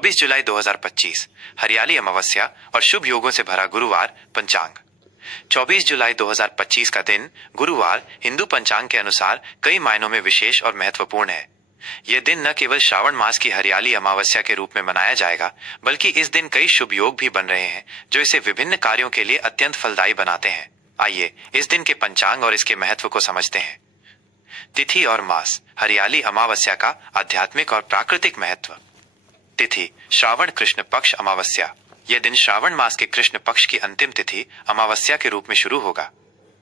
24 जुलाई 2025 हरियाली अमावस्या और शुभ योगों से भरा गुरुवार पंचांग। 24 जुलाई 2025 का दिन गुरुवार हिंदू पंचांग के अनुसार कई मायनों में विशेष और महत्वपूर्ण है। यह दिन न केवल श्रावण मास की हरियाली अमावस्या के रूप में मनाया जाएगा, बल्कि इस दिन कई शुभ योग भी बन रहे हैं जो इसे विभिन्न कार्यों के लिए अत्यंत फलदायी बनाते हैं। आइए इस दिन के पंचांग और इसके महत्व को समझते हैं। तिथि और मास। हरियाली अमावस्या का आध्यात्मिक और प्राकृतिक महत्व। तिथि श्रावण कृष्ण पक्ष अमावस्या। यह दिन श्रावण मास के कृष्ण पक्ष की अंतिम तिथि अमावस्या के रूप में शुरू होगा।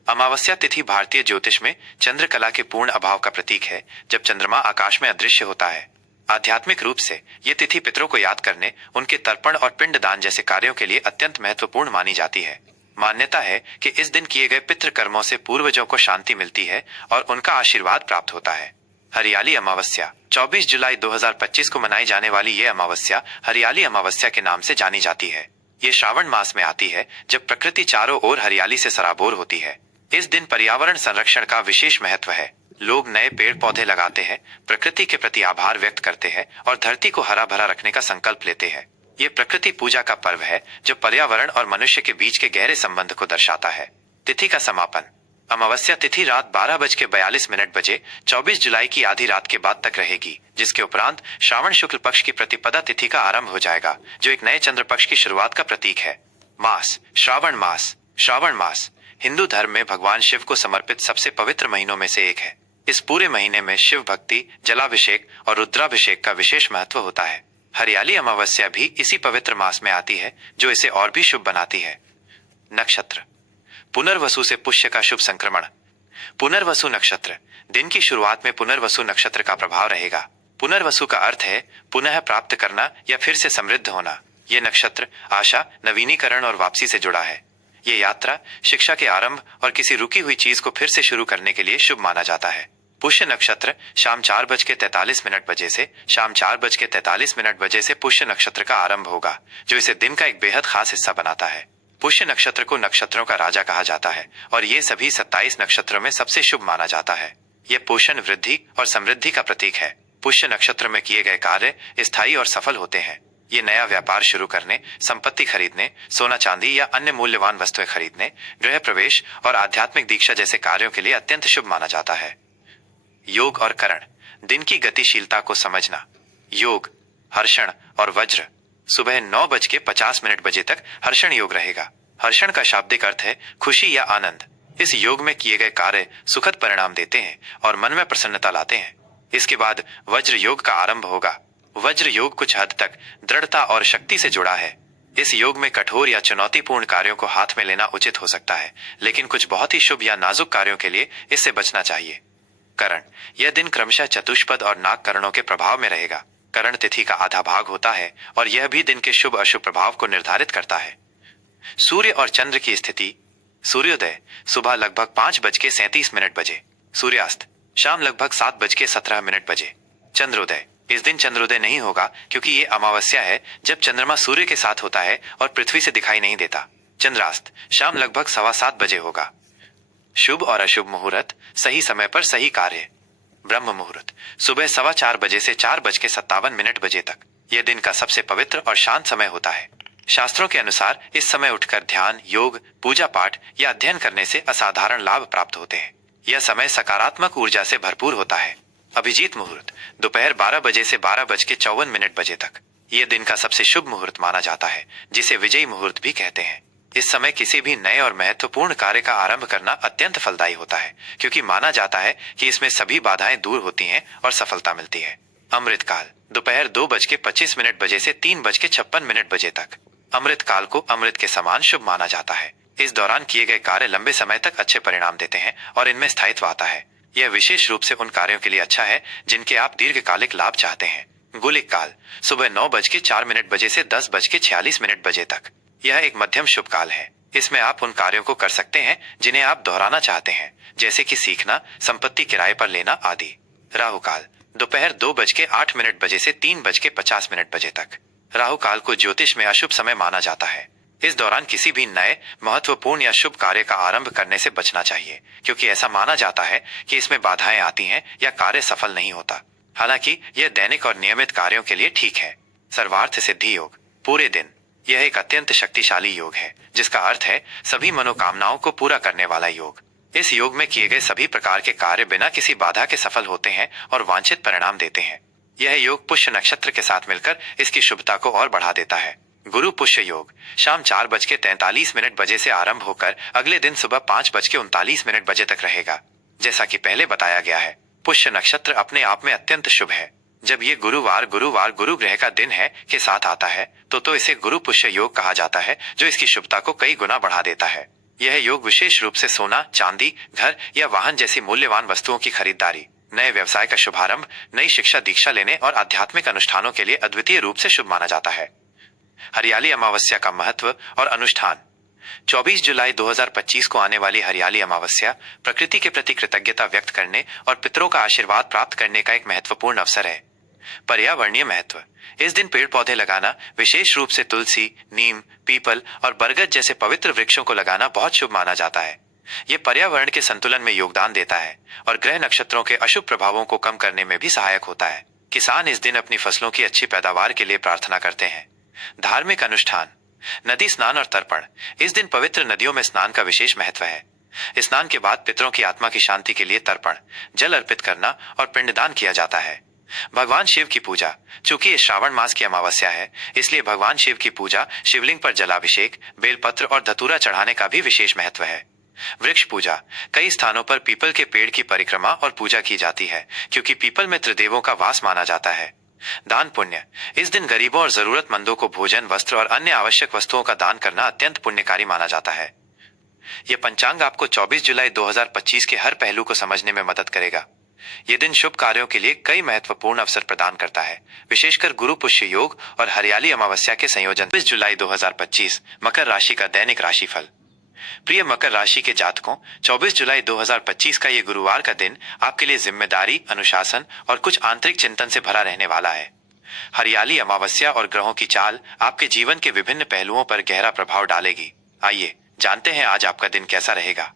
अमावस्या तिथि भारतीय ज्योतिष में चंद्रकला के पूर्ण अभाव का प्रतीक है, जब चंद्रमा आकाश में अदृश्य होता है। आध्यात्मिक रूप से यह तिथि पितरों को याद करने, उनके तर्पण और पिंडदान जैसे कार्यों के लिए अत्यंत महत्वपूर्ण मानी जाती है। मान्यता है कि इस दिन किए गए पितृ कर्मों से पूर्वजों को शांति मिलती है और उनका आशीर्वाद प्राप्त होता है। हरियाली अमावस्या। 24 जुलाई 2025 को मनाई जाने वाली यह अमावस्या हरियाली अमावस्या के नाम से जानी जाती है। ये श्रावण मास में आती है जब प्रकृति चारों ओर हरियाली से सराबोर होती है। इस दिन पर्यावरण संरक्षण का विशेष महत्व है। लोग नए पेड़ पौधे लगाते हैं, प्रकृति के प्रति आभार व्यक्त करते हैं और धरती को हरा भरा रखने का संकल्प लेते हैं। ये प्रकृति पूजा का पर्व है जो पर्यावरण और मनुष्य के बीच के गहरे संबंध को दर्शाता है। तिथि का समापन। अमावस्या तिथि रात 12:42 बजे 24 जुलाई की आधी रात के बाद तक रहेगी, जिसके उपरांत श्रावण शुक्ल पक्ष की प्रतिपदा तिथि का आरंभ हो जाएगा, जो एक नए चंद्र पक्ष की शुरुआत का प्रतीक है। मास। श्रावण मास। श्रावण मास हिंदू धर्म में भगवान शिव को समर्पित सबसे पवित्र महीनों में से एक है। इस पूरे महीने में शिव भक्ति, जलाभिषेक और रुद्राभिषेक का विशेष महत्व होता है। हरियाली अमावस्या भी इसी पवित्र मास में आती है, जो इसे और भी शुभ बनाती है। नक्षत्र। पुनर्वसु से पुष्य का शुभ संक्रमण। पुनर्वसु नक्षत्र। दिन की शुरुआत में पुनर्वसु नक्षत्र का प्रभाव रहेगा। पुनर्वसु का अर्थ है पुनः प्राप्त करना या फिर से समृद्ध होना। यह नक्षत्र आशा, नवीनीकरण और वापसी से जुड़ा है। ये यात्रा शिक्षा के आरंभ और किसी रुकी हुई चीज को फिर से शुरू करने के लिए शुभ माना जाता है। पुष्य नक्षत्र शाम 4:43 बजे से शाम 4:43 बजे से पुष्य नक्षत्र का आरंभ होगा, जो इसे दिन का एक बेहद खास हिस्सा बनाता है। पुष्य नक्षत्र को नक्षत्रों का राजा कहा जाता है और ये सभी 27 नक्षत्रों में सबसे शुभ माना जाता है। यह पोषण, वृद्धि और समृद्धि का प्रतीक है। पुष्य नक्षत्र में किए गए कार्य स्थायी और सफल होते हैं। ये नया व्यापार शुरू करने, संपत्ति खरीदने, सोना चांदी या अन्य मूल्यवान वस्तुएं खरीदने, गृह प्रवेश और आध्यात्मिक दीक्षा जैसे कार्यों के लिए अत्यंत शुभ माना जाता है। योग और करण। दिन की गतिशीलता को समझना। योग हर्षण और वज्र। सुबह 9:50 बजे तक हर्षण योग रहेगा। हर्षण का शाब्दिक अर्थ है खुशी या आनंद। इस योग में किए गए कार्य सुखद परिणाम देते हैं और मन में प्रसन्नता लाते हैं। इसके बाद वज्र योग का आरंभ होगा। वज्र योग कुछ हद तक दृढ़ता और शक्ति से जुड़ा है। इस योग में कठोर या चुनौतीपूर्ण कार्यों को हाथ में लेना उचित हो सकता है, लेकिन कुछ बहुत ही शुभ या नाजुक कार्यों के लिए इससे बचना चाहिए। करण। यह दिन क्रमशः चतुष्पद और नाग करणों के प्रभाव में रहेगा। करण तिथि का आधा भाग होता है और यह भी दिन के शुभ अशुभ प्रभाव को निर्धारित करता है। सूर्य और चंद्र की स्थिति। सूर्योदय सुबह लगभग 5:37 बजे। सूर्यास्त शाम लगभग 7:17 बजे। चंद्रोदय। इस दिन चंद्रोदय नहीं होगा क्योंकि ये अमावस्या है, जब चंद्रमा सूर्य के साथ होता है और पृथ्वी से दिखाई नहीं देता। चंद्रास्त शाम लगभग 7:15 बजे होगा। शुभ और अशुभ मुहूर्त। सही समय पर सही कार्य। ब्रह्म मुहूर्त सुबह 4:15 बजे से 4:57 बजे तक। यह दिन का सबसे पवित्र और शांत समय होता है। शास्त्रों के अनुसार इस समय उठकर ध्यान, योग, पूजा पाठ या अध्ययन करने से असाधारण लाभ प्राप्त होते हैं। यह समय सकारात्मक ऊर्जा से भरपूर होता है। अभिजीत मुहूर्त दोपहर 12 बजे से 12:54 बजे तक। यह दिन का सबसे शुभ मुहूर्त माना जाता है, जिसे विजयी मुहूर्त भी कहते हैं। इस समय किसी भी नए और महत्वपूर्ण कार्य का आरंभ करना अत्यंत फलदायी होता है, क्योंकि माना जाता है कि इसमें सभी बाधाएं दूर होती हैं और सफलता मिलती है। अमृतकाल दोपहर 2:25 बजे से 3:56 बजे तक। अमृत काल को अमृत के समान शुभ माना जाता है। इस दौरान किए गए कार्य लंबे समय तक अच्छे परिणाम देते हैं और इनमें स्थायित्व आता है। यह विशेष रूप से उन कार्यों के लिए अच्छा है जिनके आप दीर्घकालिक लाभ चाहते हैं। गुलिक काल सुबह 9:04 बजे से 10:46 बजे तक। यह एक मध्यम शुभ काल है। इसमें आप उन कार्यों को कर सकते हैं जिन्हें आप दोहराना चाहते हैं, जैसे कि सीखना, संपत्ति किराए पर लेना आदि। राहु काल दोपहर 2:08 बजे से 3:50 बजे तक। राहु काल को ज्योतिष में अशुभ समय माना जाता है। इस दौरान किसी भी नए, महत्वपूर्ण या शुभ कार्य का आरंभ करने से बचना चाहिए, क्योंकि ऐसा माना जाता है कि इसमें बाधाएं आती हैं या कार्य सफल नहीं होता। हालांकि यह दैनिक और नियमित कार्यों के लिए ठीक है। सर्वार्थ सिद्धि योग पूरे दिन। यह एक अत्यंत शक्तिशाली योग है जिसका अर्थ है सभी मनोकामनाओं को पूरा करने वाला योग। इस योग में किए गए सभी प्रकार के कार्य बिना किसी बाधा के सफल होते हैं और वांछित परिणाम देते हैं। यह योग पुष्य नक्षत्र के साथ मिलकर इसकी शुभता को और बढ़ा देता है। गुरु पुष्य योग शाम 4:43 बजे से आरंभ होकर अगले दिन सुबह 5:39 बजे तक रहेगा। जैसा कि पहले बताया गया है, पुष्य नक्षत्र अपने आप में अत्यंत शुभ है। जब ये गुरुवार गुरु ग्रह का दिन है के साथ आता है तो इसे गुरु पुष्य योग कहा जाता है, जो इसकी शुभता को कई गुना बढ़ा देता है। यह योग विशेष रूप से सोना, चांदी, घर या वाहन जैसी मूल्यवान वस्तुओं की खरीदारी, नए व्यवसाय का शुभारंभ, नई शिक्षा दीक्षा लेने और आध्यात्मिक अनुष्ठानों के लिए अद्वितीय रूप से शुभ माना जाता है। हरियाली अमावस्या का महत्व और अनुष्ठान। 24 जुलाई 2025 को आने वाली हरियाली अमावस्या प्रकृति के प्रति कृतज्ञता व्यक्त करने और पितरों का आशीर्वाद प्राप्त करने का एक महत्वपूर्ण अवसर है। पर्यावरणीय महत्व। इस दिन पेड़ पौधे लगाना, विशेष रूप से तुलसी, नीम, पीपल और बरगद जैसे पवित्र वृक्षों को लगाना बहुत शुभ माना जाता है। ये पर्यावरण के संतुलन में योगदान देता है और ग्रह नक्षत्रों के अशुभ प्रभावों को कम करने में भी सहायक होता है। किसान इस दिन अपनी फसलों की अच्छी पैदावार के लिए प्रार्थना करते हैं। धार्मिक अनुष्ठान। नदी स्नान और तर्पण। इस दिन पवित्र नदियों में स्नान का विशेष महत्व है। स्नान के बाद पितरों की आत्मा की शांति के लिए तर्पण, जल अर्पित करना और पिंडदान किया जाता है। भगवान शिव की पूजा। चूंकि ये श्रावण मास की अमावस्या है, इसलिए भगवान शिव की पूजा, शिवलिंग पर जलाभिषेक, बेलपत्र और धतूरा चढ़ाने का भी विशेष महत्व है। वृक्ष पूजा। कई स्थानों पर पीपल के पेड़ की परिक्रमा और पूजा की जाती है, क्योंकि पीपल में त्रिदेवों का वास माना जाता है। दान पुण्य। इस दिन गरीबों और जरूरतमंदों को भोजन, वस्त्र और अन्य आवश्यक वस्तुओं का दान करना अत्यंत पुण्यकारी माना जाता है। यह पंचांग आपको 24 जुलाई 2025 के हर पहलू को समझने में मदद करेगा। ये दिन शुभ कार्यों के लिए कई महत्वपूर्ण अवसर प्रदान करता है, विशेषकर गुरु पुष्य योग और हरियाली अमावस्या के संयोजन। 20 जुलाई 2025 मकर राशि का दैनिक राशिफल। प्रिय मकर राशि के जातकों, 24 जुलाई 2025 का ये गुरुवार का दिन आपके लिए जिम्मेदारी, अनुशासन और कुछ आंतरिक चिंतन से भरा रहने वाला है। हरियाली अमावस्या और ग्रहों की चाल आपके जीवन के विभिन्न पहलुओं पर गहरा प्रभाव डालेगी। आइए जानते हैं आज आपका दिन कैसा रहेगा।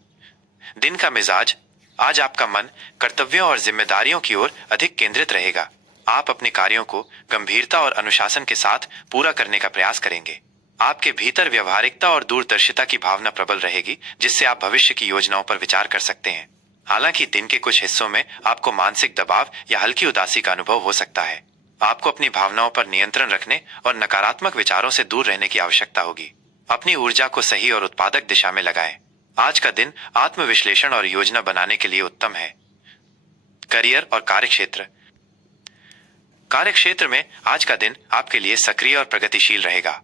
दिन का मिजाज। आज आपका मन कर्तव्यों और जिम्मेदारियों की ओर अधिक केंद्रित रहेगा। आप अपने कार्यों को गंभीरता और अनुशासन के साथ पूरा करने का प्रयास करेंगे। आपके भीतर व्यवहारिकता और दूरदर्शिता की भावना प्रबल रहेगी, जिससे आप भविष्य की योजनाओं पर विचार कर सकते हैं। हालांकि दिन के कुछ हिस्सों में आपको मानसिक दबाव या हल्की उदासी का अनुभव हो सकता है। आपको अपनी भावनाओं पर नियंत्रण रखने और नकारात्मक विचारों से दूर रहने की आवश्यकता होगी। अपनी ऊर्जा को सही और उत्पादक दिशा में लगाएं। आज का दिन आत्मविश्लेषण और योजना बनाने के लिए उत्तम है। करियर और कार्यक्षेत्र। कार्यक्षेत्र में आज का दिन आपके लिए सक्रिय और प्रगतिशील रहेगा।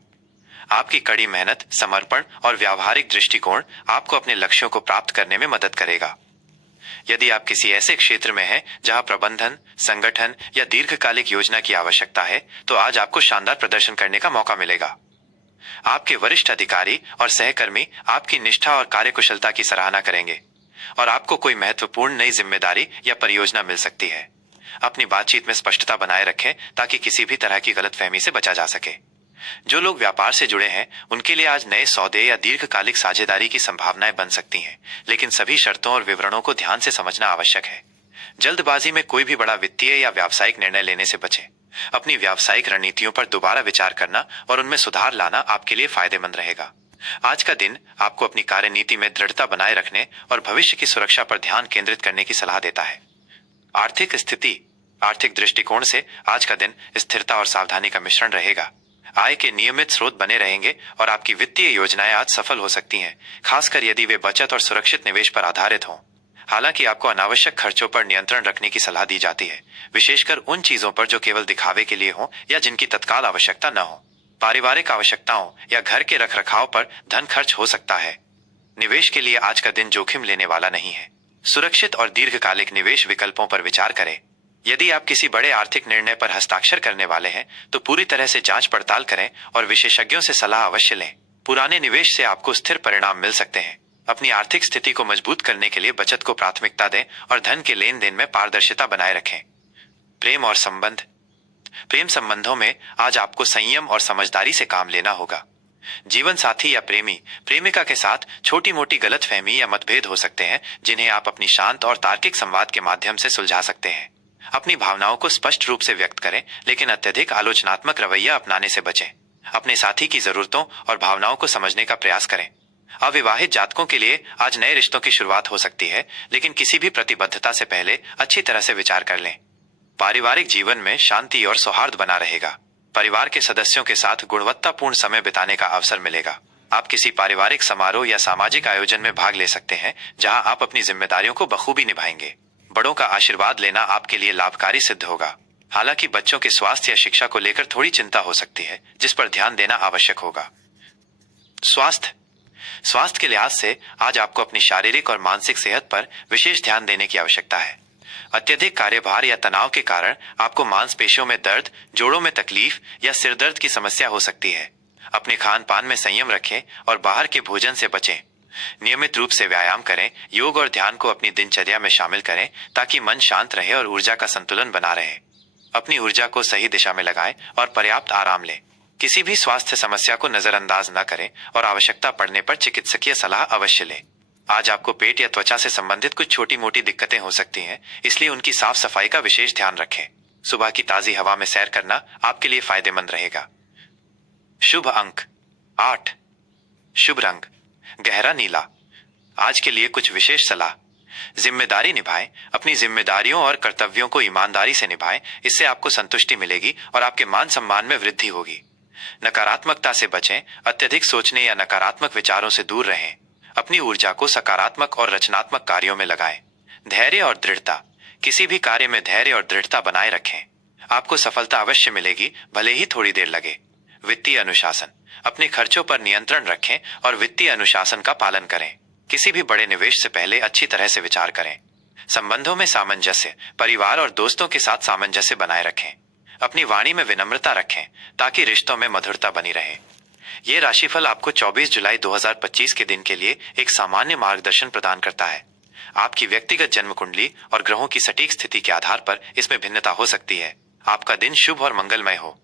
आपकी कड़ी मेहनत, समर्पण और व्यावहारिक दृष्टिकोण आपको अपने लक्ष्यों को प्राप्त करने में मदद करेगा। यदि आप किसी ऐसे क्षेत्र में हैं जहां प्रबंधन, संगठन या दीर्घकालिक योजना की आवश्यकता है, तो आज आपको शानदार प्रदर्शन करने का मौका मिलेगा। आपके वरिष्ठ अधिकारी और सहकर्मी आपकी निष्ठा और कार्यकुशलता की सराहना करेंगे और आपको कोई महत्वपूर्ण नई जिम्मेदारी या परियोजना मिल सकती है। अपनी बातचीत में स्पष्टता बनाए रखें ताकि किसी भी तरह की गलतफहमी से बचा जा सके। जो लोग व्यापार से जुड़े हैं, उनके लिए आज नए सौदे या दीर्घकालिक साझेदारी की संभावनाएं बन सकती हैं, लेकिन सभी शर्तों और विवरणों को ध्यान से समझना आवश्यक है। जल्दबाजी में कोई भी बड़ा वित्तीय या व्यावसायिक निर्णय लेने से बचें। अपनी व्यावसायिक रणनीतियों पर दोबारा विचार करना और उनमें सुधार लाना आपके लिए फायदेमंद रहेगा। आज का दिन आपको अपनी कार्यनीति में दृढ़ता बनाए रखने और भविष्य की सुरक्षा पर ध्यान केंद्रित करने की सलाह देता है। आर्थिक स्थिति। आर्थिक दृष्टिकोण से आज का दिन स्थिरता और सावधानी का मिश्रण रहेगा। आय के नियमित स्रोत बने रहेंगे और आपकी वित्तीय योजनाएं आज सफल हो सकती हैं, खासकर यदि वे बचत और सुरक्षित निवेश पर आधारित हों। हालांकि आपको अनावश्यक खर्चों पर नियंत्रण रखने की सलाह दी जाती है, विशेषकर उन चीजों पर जो केवल दिखावे के लिए हो या जिनकी तत्काल आवश्यकता न हो। पारिवारिक आवश्यकताओं या घर के रखरखाव पर धन खर्च हो सकता है। निवेश के लिए आज का दिन जोखिम लेने वाला नहीं है। सुरक्षित और दीर्घकालिक निवेश विकल्पों पर विचार करें। यदि आप किसी बड़े आर्थिक निर्णय पर हस्ताक्षर करने वाले हैं, तो पूरी तरह से जांच पड़ताल करें और विशेषज्ञों से सलाह अवश्य लें। पुराने निवेश से आपको स्थिर परिणाम मिल सकते हैं। अपनी आर्थिक स्थिति को मजबूत करने के लिए बचत को प्राथमिकता दें और धन के लेन देन में पारदर्शिता बनाए रखें। प्रेम और संबंध। प्रेम संबंधों में आज आपको संयम और समझदारी से काम लेना होगा। जीवन साथी या प्रेमी प्रेमिका के साथ छोटी मोटी गलतफहमी या मतभेद हो सकते हैं, जिन्हें आप अपनी शांत और तार्किक संवाद के माध्यम से सुलझा सकते हैं। अपनी भावनाओं को स्पष्ट रूप से व्यक्त करें, लेकिन अत्यधिक आलोचनात्मक रवैया अपनाने से बचें। अपने साथी की जरूरतों और भावनाओं को समझने का प्रयास करें। अविवाहित जातकों के लिए आज नए रिश्तों की शुरुआत हो सकती है, लेकिन किसी भी प्रतिबद्धता से पहले अच्छी तरह से विचार कर लें। पारिवारिक जीवन में शांति और सौहार्द बना रहेगा। परिवार के सदस्यों के साथ गुणवत्तापूर्ण समय बिताने का अवसर मिलेगा। आप किसी पारिवारिक समारोह या सामाजिक आयोजन में भाग ले सकते हैं, जहां आप अपनी जिम्मेदारियों को बखूबी निभाएंगे। बड़ों का आशीर्वाद लेना आपके लिए लाभकारी सिद्ध होगा। हालांकि बच्चों के स्वास्थ्य या शिक्षा को लेकर थोड़ी चिंता हो सकती है, जिस पर ध्यान देना आवश्यक होगा। स्वास्थ्य स्वास्थ्य के लिहाज से आज आपको अपनी शारीरिक और मानसिक सेहत पर विशेष ध्यान देने की आवश्यकता है। अत्यधिक कार्यभार या तनाव के कारण आपको मांसपेशियों में दर्द, जोड़ों में तकलीफ या सिर दर्द की समस्या हो सकती है। अपने खान पान में संयम रखें और बाहर के भोजन से बचें। नियमित रूप से व्यायाम करें, योग और ध्यान को अपनी दिनचर्या में शामिल करें, ताकि मन शांत रहे और ऊर्जा का संतुलन बना रहे। अपनी ऊर्जा को सही दिशा में लगाएं और पर्याप्त आराम लें। किसी भी स्वास्थ्य समस्या को नजरअंदाज न करें और आवश्यकता पड़ने पर चिकित्सकीय सलाह अवश्य लें। आज आपको पेट या त्वचा से संबंधित कुछ छोटी मोटी दिक्कतें हो सकती हैं, इसलिए उनकी साफ सफाई का विशेष ध्यान रखें। सुबह की ताजी हवा में सैर करना आपके लिए फायदेमंद रहेगा। शुभ अंक 8। शुभ रंग गहरा नीला। आज के लिए कुछ विशेष सलाह। जिम्मेदारी निभाएं। अपनी जिम्मेदारियों और कर्तव्यों को ईमानदारी से निभाएं, इससे आपको संतुष्टि मिलेगी और आपके मान सम्मान में वृद्धि होगी। नकारात्मकता से बचें। अत्यधिक सोचने या नकारात्मक विचारों से दूर रहें। अपनी ऊर्जा को सकारात्मक और रचनात्मक कार्यों में लगाएं। धैर्य और दृढ़ता। किसी भी कार्य में धैर्य और दृढ़ता बनाए रखें। आपको सफलता अवश्य मिलेगी, भले ही थोड़ी देर लगे। वित्तीय अनुशासन। अपने खर्चों पर नियंत्रण रखें और वित्तीय अनुशासन का पालन करें। किसी भी बड़े निवेश से पहले अच्छी तरह से विचार करें। संबंधों में सामंजस्य। परिवार और दोस्तों के साथ सामंजस्य बनाए रखें। अपनी वाणी में विनम्रता रखें, ताकि रिश्तों में मधुरता बनी रहे। ये राशिफल आपको 24 जुलाई 2025 के दिन के लिए एक सामान्य मार्गदर्शन प्रदान करता है। आपकी व्यक्तिगत जन्म कुंडली और ग्रहों की सटीक स्थिति के आधार पर इसमें भिन्नता हो सकती है। आपका दिन शुभ और मंगलमय हो।